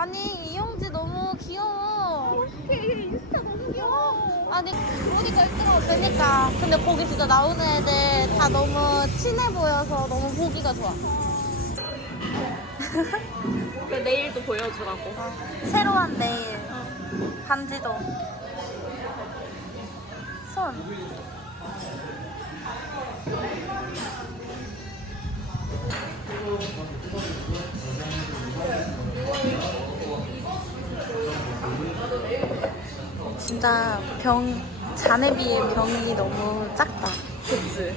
아니 이용지 너무 귀여워. 걔 인스타 너무 귀여워. 아니 보니까 1등하면 되니까. 근데 거기 진짜 나오는 애들 다 너무 친해 보여서 너무 보기가 좋아. 그 내일도 보여주라고. 새로운 네일 반지도 손 진짜 병 잔에 비해 병이 너무 작다 그치.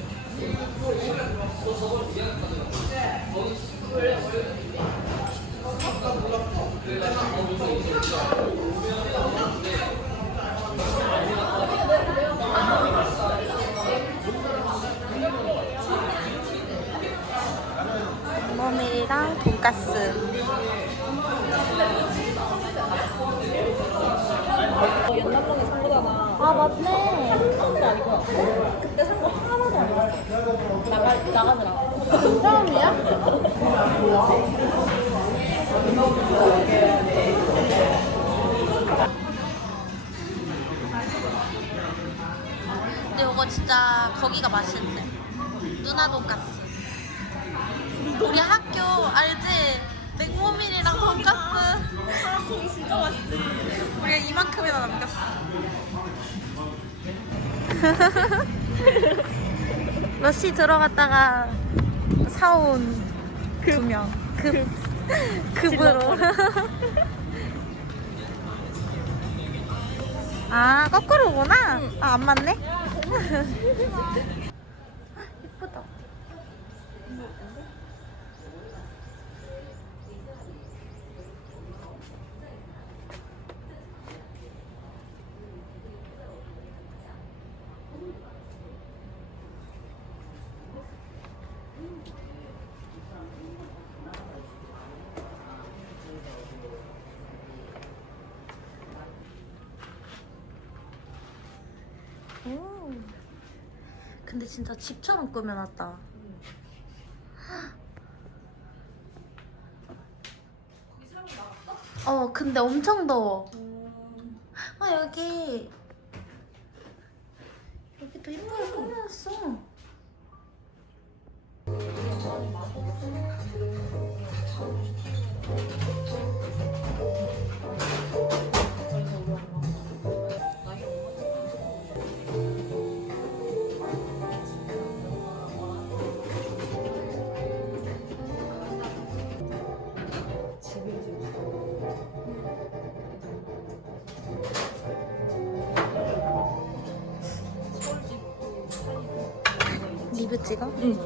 머밀이랑 돈가스 그때 산 거 하나도 아니고. 나가, 나가더라. 처음이야? 근데 이거 진짜 거기가 맛있는데 누나 돈가스 우리 학교 알지? 냉모밀이랑 돈가스 아, 거기 진짜 맛있지. 우리가 이만큼이나 남겼어 러시 들어갔다가 사온 두 명. 급. 급으로. 아 거꾸로구나. 아 안 맞네 예쁘다 오. 근데 진짜 집처럼 꾸며놨다. 어, 근데 엄청 더워. 아, 여기. 여기 또 이쁘게 꾸며놨어. 리뷰 찍어? 응.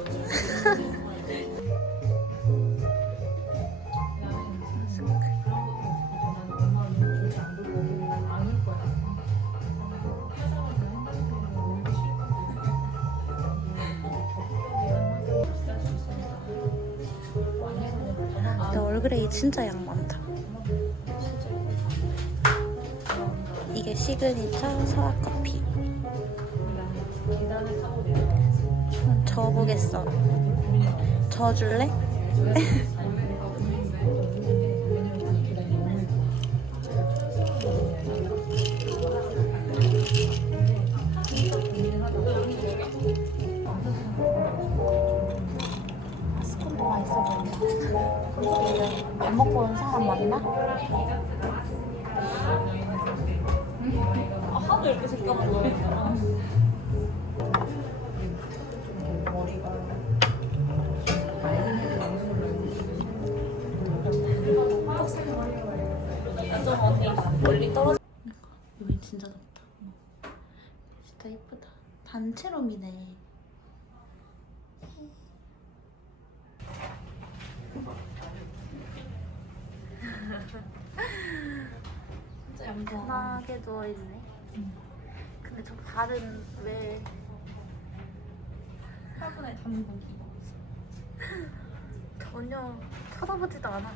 내 얼그레이 진짜 양 많다. 이게 시그니처 서학 커피. 먹고 온 사람 맞나? 아, 하도 이렇게 좋아 여기 진짜 좋다. 진짜 예쁘다. 단체롬이네. 진짜 얌전하. 편하게 누워있네. 근데 저 발은 왜 화분에 담근 기가. 전혀 쳐다보지도 않아.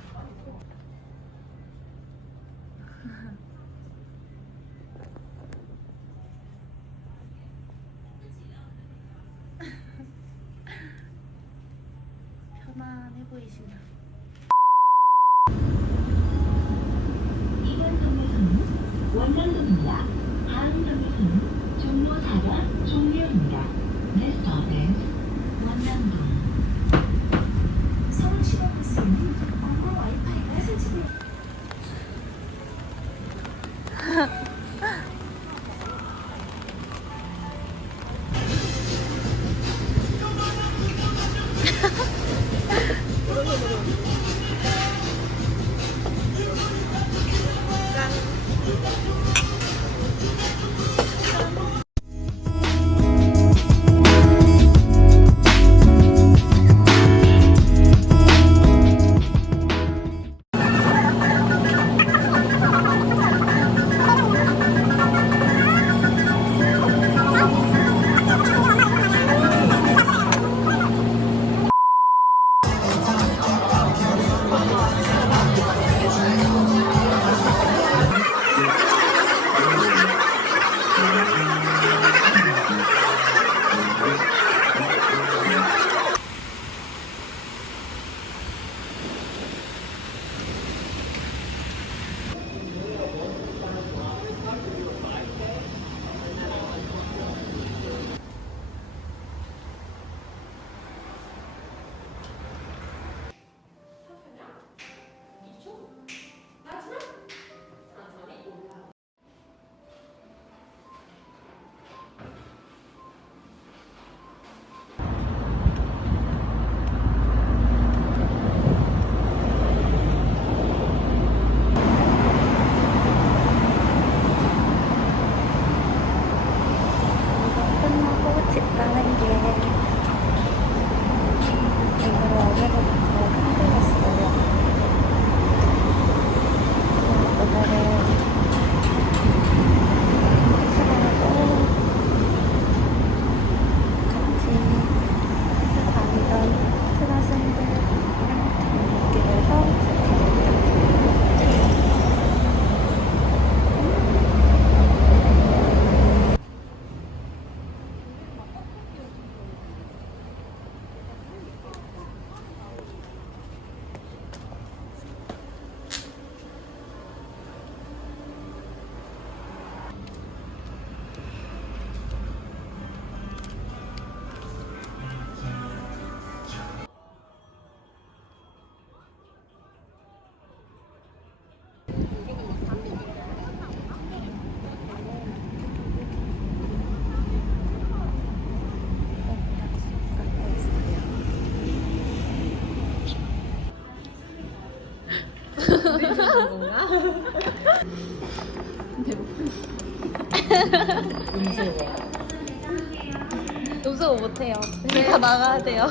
음소거 못해요. 제가 나가야 돼요.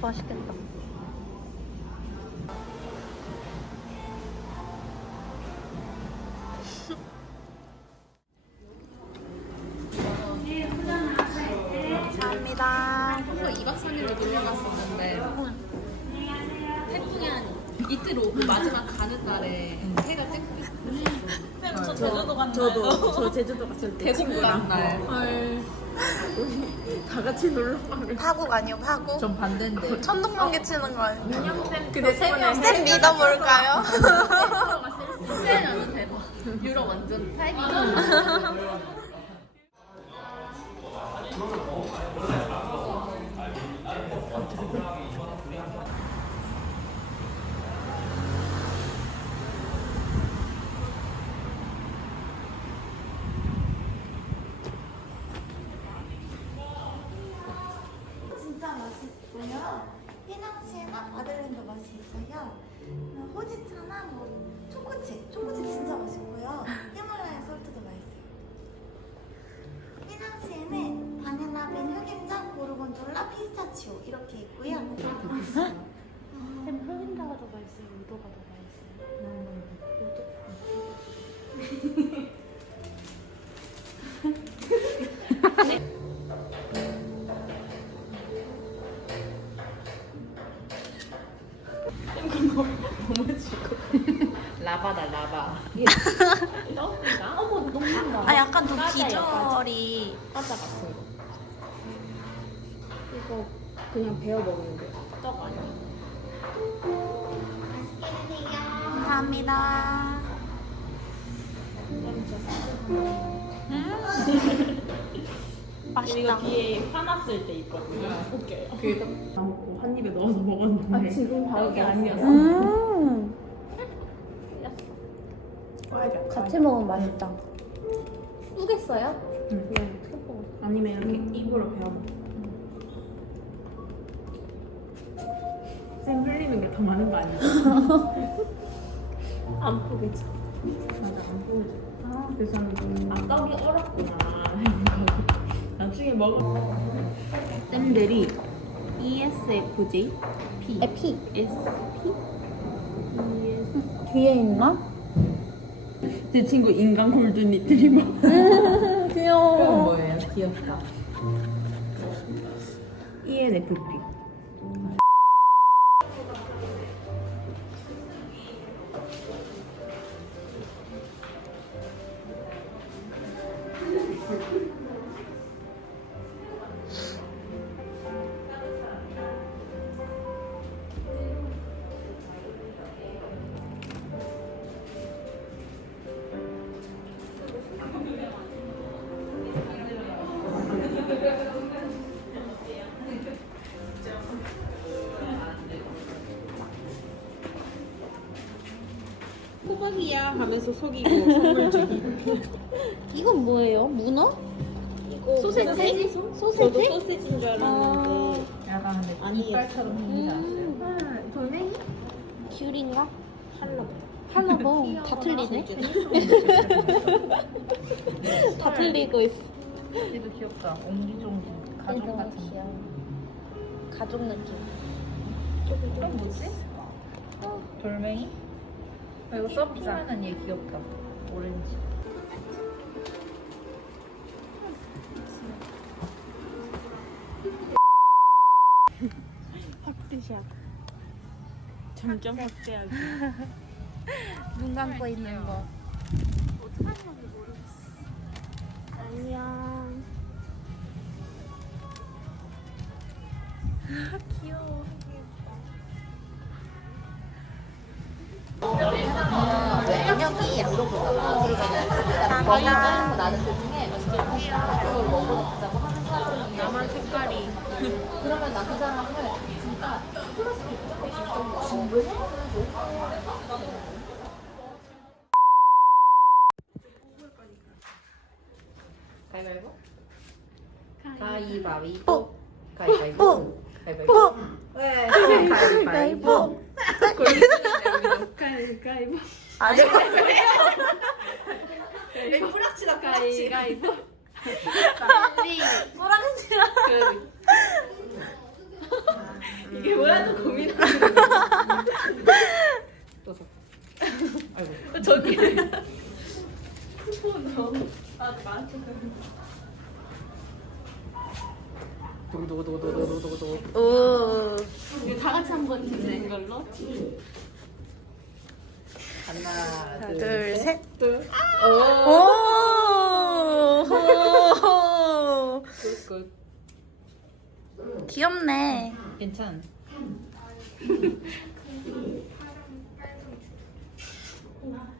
맛있겠다. 날에 해가 찍고 있었어. 저 제주도 갔나요? 저도 저 제주도 갔을 때 대구 간 날. 다 같이 놀러 가는 파국 아니요, 파국? 전 반대인데. 천둥번개 치는 거 아니에요? 근데 세명 쌤 믿어볼까요? 스페인은 대박. 유럽 완전 타이밍. 있고요. 피낭시에나 마들렌도 맛있어요. 어, 호지차나 뭐 초코칩, 초코칩 진짜 맛있고요. 히말라야 솔트도 맛있어요. 피낭시에는 바닐라 빈, 흑임자, 고르곤졸라, 피스타치오 이렇게 있고요. 쌤 흑임자가 더 맛있어요? 우도가 더 맛있어요? 라바다 라바. 어머 녹는다 아, 약간 좀 과자예요, 비주얼이. 과자 같은 거 이거 그냥 베어 먹는 거 떡 아니야 감사합니다. 음. 맛있다. 이거 뒤에 화났을 때 있거든요 웃겨요 그게 다 먹고 한 입에 넣어서 먹었는데 아 지금 다르게 아니었어 음. 같이 먹으면 맛있다. 우겠어요? 그냥 뜯고. 아니면 이렇게 입으로 베어 먹고 쌤 흘리는 게 더 많은 거 아니야? 안 보겠지 맞아 안 보이지 그래서 저는 아 떡이 얼었구나. 나중에 먹어. 쌤들이 ESFJ P 에피. SP ES 뒤에 있나? 제 친구 인간 골든 리트리버 그건 귀여워. 뭐예요? 귀엽다. E ENFP 호박이야 하면서 속이고 선물 주기 이건 뭐예요? 문어? 소세지? 저도 소세지? 소세지인 줄 알았는데 약간 근데 아니에요. 이빨처럼 생기지 않아요? 음. 돌멩이? 귤인가? 할라 하나고 다 틀리네. 다 틀리고 있어. 얘도 귀엽다. 옹기종기 가족 같은 거. 가족 느낌. 그럼 뭐지? 돌멩이? 아, 이거 서핑하는 얘 귀엽다. 오렌지. 확대샷 점점 확대하기 눈 감고 있는 거. 감사합니다. 나는 그 중에 그걸 먹어보자고 하는 사람이 나만 색깔이. 그러면 나 그 사람을 진짜 플러스 가위바위보? 가위바위보. 가위바위보. 가위바위보. 왜? 가위바위보. 가위바위보. 아니 뿌락치다 뿌락치. 가위바위보. 뿌랑치라. 이게 뭐야 또 고민하는 저기. 오. 이거 다 같이 한번 듣는 걸로. 하나, 둘, 둘 셋. 둘. 오. 오. 굿굿. 귀엽네. 괜찮.